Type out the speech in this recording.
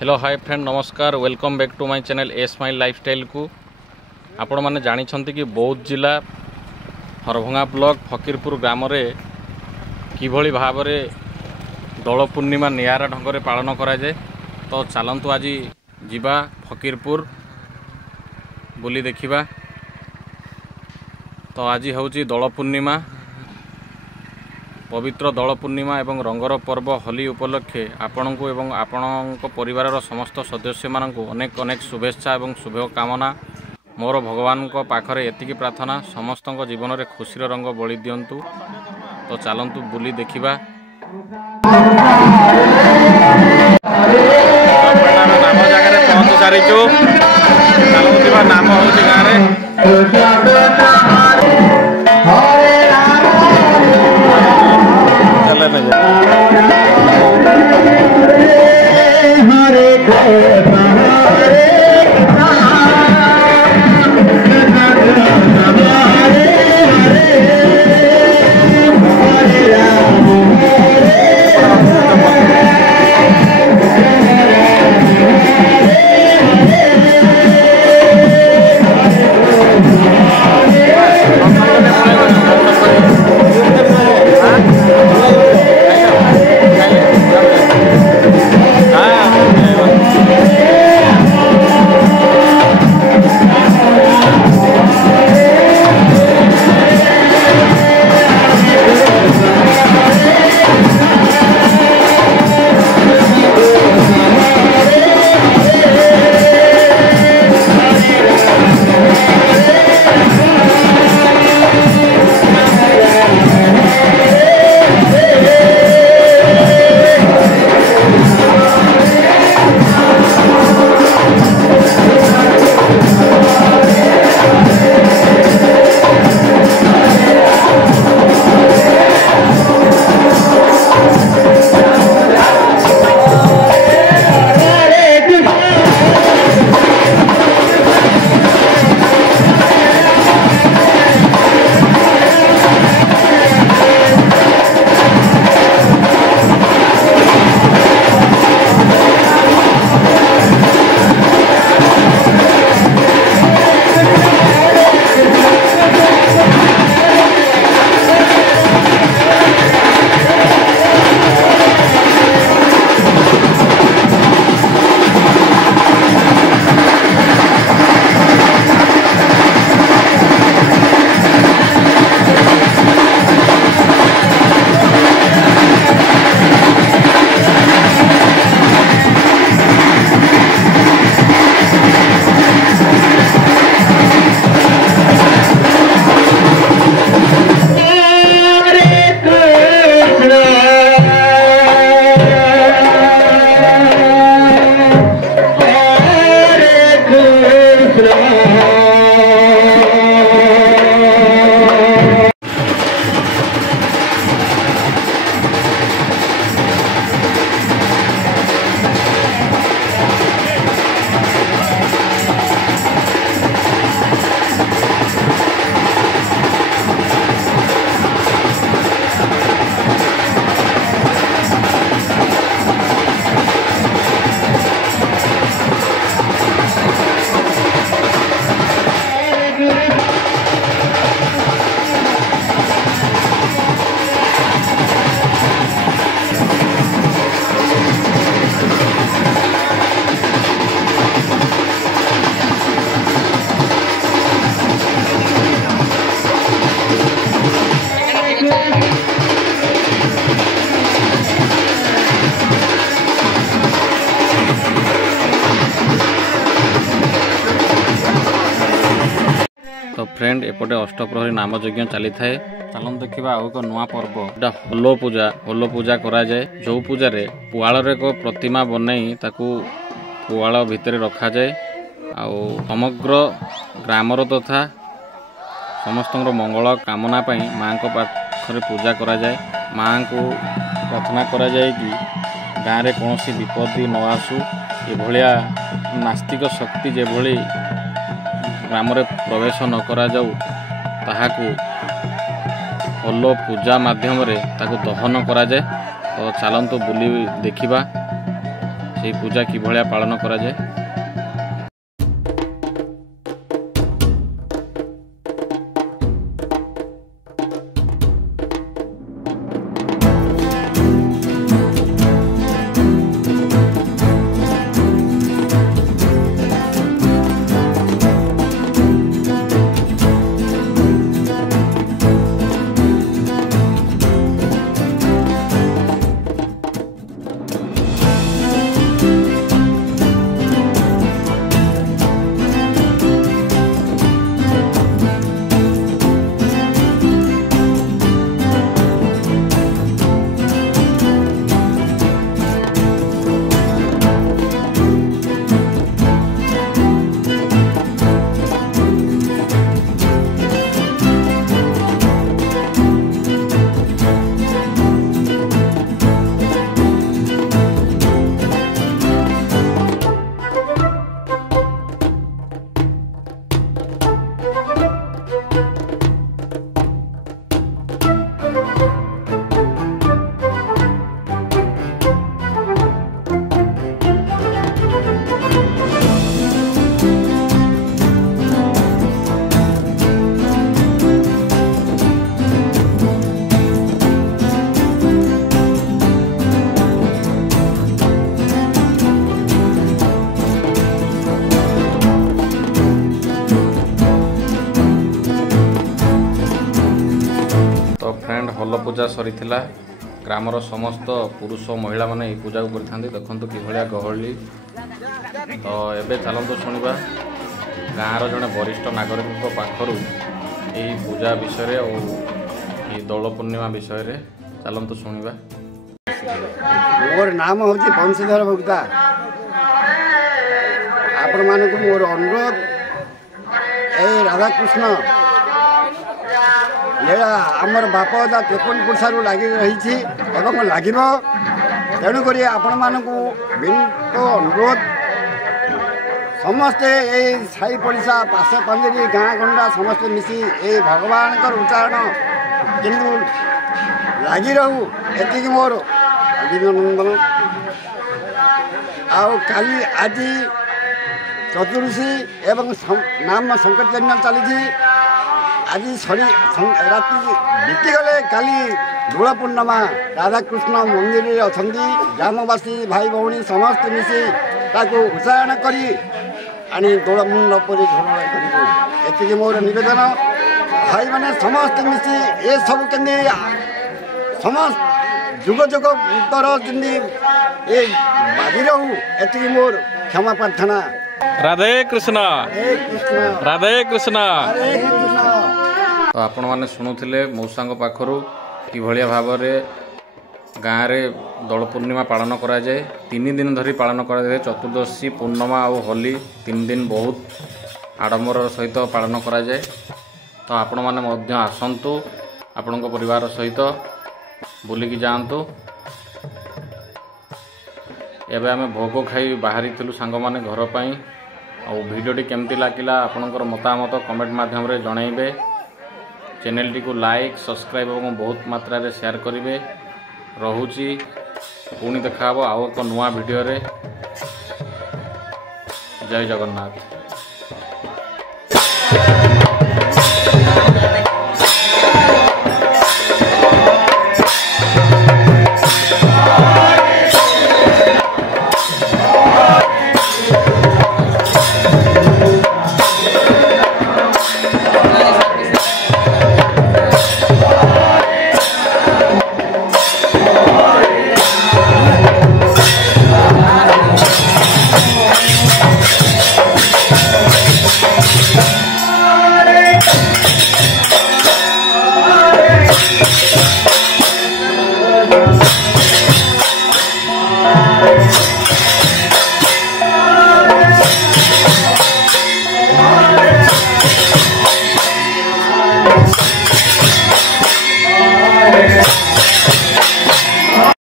Hello hi friend नमस्कार welcome back to my channel a smile lifestyle को आपण मैंने जानी कि बौद्ध जिला हरभंगा ब्लॉक फकीरपुर ग्राम रे किभली भाव दोल पूर्णिमा नियारा ढंग से पालन कराए। तो चलतु आज जीवा फकीरपुर बुली देखिबा। तो आज हूँ दोल पूर्णिमा पवित्र दोल पूर्णिमा एवं रंगर पर्व होली उपलक्षे आपण को एवं आपण परिवार समस्त सदस्य मानक अनेक अनेक शुभेच्छा एवं शुभकामना। मोर भगवान को पाखरे एतिकी प्रार्थना समस्त जीवन में खुशी रंग बोली दिंतु। तो चलतु बुली देखिबा। नाम जगह पहुँची सारीचु चलुवा नाम हूँ गाँव तो फ्रेंड एपटे अष्टप्रहरी नाम यज्ञ चली थाए। चलन देखा आउ एक नुआ पर्व एटा होलो पूजा करा जाए। जो पूजा रे पुआल रे को प्रतिमा बनई ताकू पुआल भितर रखा जाए। आउ समग्र ग्रामर तथा समस्त मंगल कामना पाई माँ को पाखरे पूजा करा जाए। माँ को प्रार्थना करा जाए कि गाँव में कौन सी विपत्ति न आसू एभलिया नास्तिक शक्ति जेभली ग्राम रे प्रवेश न करा जाऊ ताहाकू होलो पूजा माध्यम रे ताकू दहन करा जाए। तो चलंतु बुली देखिबा। से पूजा कि भाया पालन करा जाए। हल पूजा सरी ग्रामर समस्त पुरुष महिला माने पूजा को करथांती देखंतु कि भलिया गहली। तो एबे चलंतु सुनिबा गाँव जड़े वरिष्ठ नागरिक पाखरु यही पूजा विषय और दोल पूर्णिमा विषय चलंतु सुनिबा। मोर नाम हूँ बंशीधर भुक्ता। आपण मानक मोर अनुरोध ए राधाकृष्ण लीला आमर बाप अदा 53 पुरुषारू लगी रही लगे तेणुक आपण मानक विनीत अनुरोध समस्ते साई पड़िशा पाशे पंजरी गाँ गंडा समस्ते मिसी ए भगवान उच्चारण किंतु लगी रहू एति मोर अभिनंदन। आली आज चतुर्शी एवं नाम संकीर्तन चली आज सरी राति बीतीगले काली दोल पूर्णिमा राधाकृष्ण मंदिर अच्छा ग्रामवासी भाई भौणी समस्त मिसी उत्साहन करी आनी दोल मुंडपरी झोल कर मोर निवेदन भाई मैंने समस्त मिसी ए सब के समस्त जुग जुग उत्तर जमी ये बाजी रहू एति मोर क्षमा प्रार्थना। राधे कृष्ण राधे कृष्ण। तो आपण मैंने शुणुले मौसा पाखर कि भाव गाँव में दोल पूर्णिमा पालन करा जाए 3 दिन धरी पालन करा जाए। चतुर्दशी पूर्णिमा और होली 3 दिन बहुत आडंबर सहित पालन करा जाए। तो आपण मैंने आसतु आपण परिवार सहित बुलिकी जातु। एबे आमे भोग खाई बाहरी थिलु सांग माने घर पाई। और वीडियोटी केमती लागिला आपनकर मतामत कमेंट माध्यम रे जणाइबे। चैनल टी को लाइक सब्सक्राइब और बहुत मात्रा रे शेयर करिवे। रहुची पुणी देखाबो आउ एक नुआ वीडियो रे। जय जगन्नाथ।